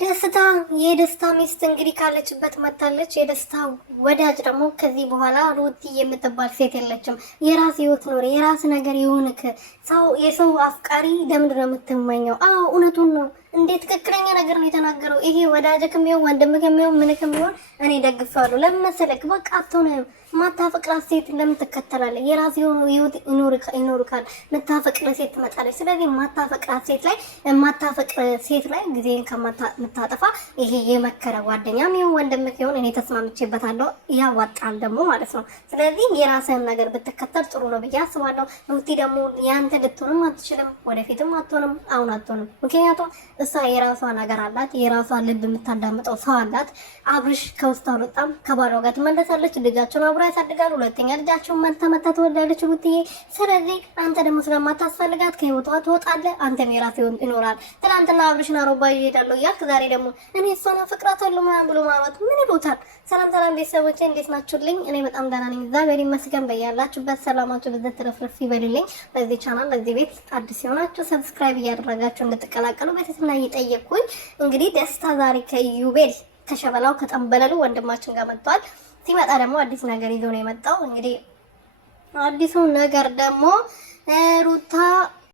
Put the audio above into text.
ደስታ የደስታ ሚስት እንግዲህ ካለችበት መታለች። የደስታ ወዳጅ ደግሞ ከዚህ በኋላ ሩቲ የምትባል ሴት የለችም። የራስ ህይወት ኖር፣ የራስ ነገር ይሁንክ። ሰው የሰው አፍቃሪ ለምንድን ነው የምትመኘው? አዎ እውነቱን ነው እንዴ! ትክክለኛ ነገር ነው የተናገረው። ይሄ ወዳጅክም ይሁን ወንድምክም ይሁን ምንክም ይሁን እኔ ደግፋለሁ። ለምን መሰለክ? በቃ አትሆንም። ማታፈቅራት ሴት ለምን ትከተላለህ? የራስ የሆነ ህይወት ይኖርካል። ምታፈቅር ሴት ትመጣለች። ስለዚህ ማታፈቅራት ሴት ላይ ጊዜን ከምታጠፋ ይሄ የመከረ ጓደኛም ይሁን ወንድምክ ይሁን እኔ ተስማምቼበታለሁ። ያዋጣል ደግሞ ማለት ነው። ስለዚህ የራስህን ነገር ብትከተል ጥሩ ነው ብዬ አስባለሁ። ሩቲ ደግሞ ያንተ ልትሆንም አትችልም፣ ወደፊትም አትሆንም፣ አሁን አትሆንም። ምክንያቱም እሷ የራሷ ነገር አላት፣ የራሷ ልብ የምታዳምጠው ሰው አላት። አብርሽ ከውስጥ አልወጣም፣ ከባሏ ጋር ትመለሳለች፣ ልጃቸውን አብራ ያሳድጋሉ። ሁለተኛ ልጃቸውን መታ ትወልዳለች ሩትዬ። ስለዚህ አንተ ደግሞ ስለማታስፈልጋት ከህይወቷ ትወጣለህ። አንተም የራስህ ህይወት ይኖራል። ትናንትና አብርሽና ሮባ ይሄዳለሁ እያልክ ዛሬ ደግሞ እኔ እሷን አፈቅራታለሁ ምናምን ብሎ ማውራት ምን ይሉታል? ሰላም ቤተሰቦቼ እንዴት ናችሁልኝ? እኔ በጣም ደህና ነኝ፣ እግዚአብሔር ይመስገን። በያላችሁበት ሰላማችሁ ብዘት ትረፍረፍ ይበልልኝ። በዚህ ቻናል በዚህ ቤት አዲስ የሆናችሁ ሰብስክራይብ እያደረጋችሁ እንድትቀላቀሉ በትህትና እየጠየቅኩኝ እንግዲህ ደስታ ዛሬ ከዩቤል ከሸበላው ከጠንበለሉ ወንድማችን ጋር መጥቷል። ሲመጣ ደግሞ አዲስ ነገር ይዞ ነው የመጣው። እንግዲህ አዲሱ ነገር ደግሞ ሩታ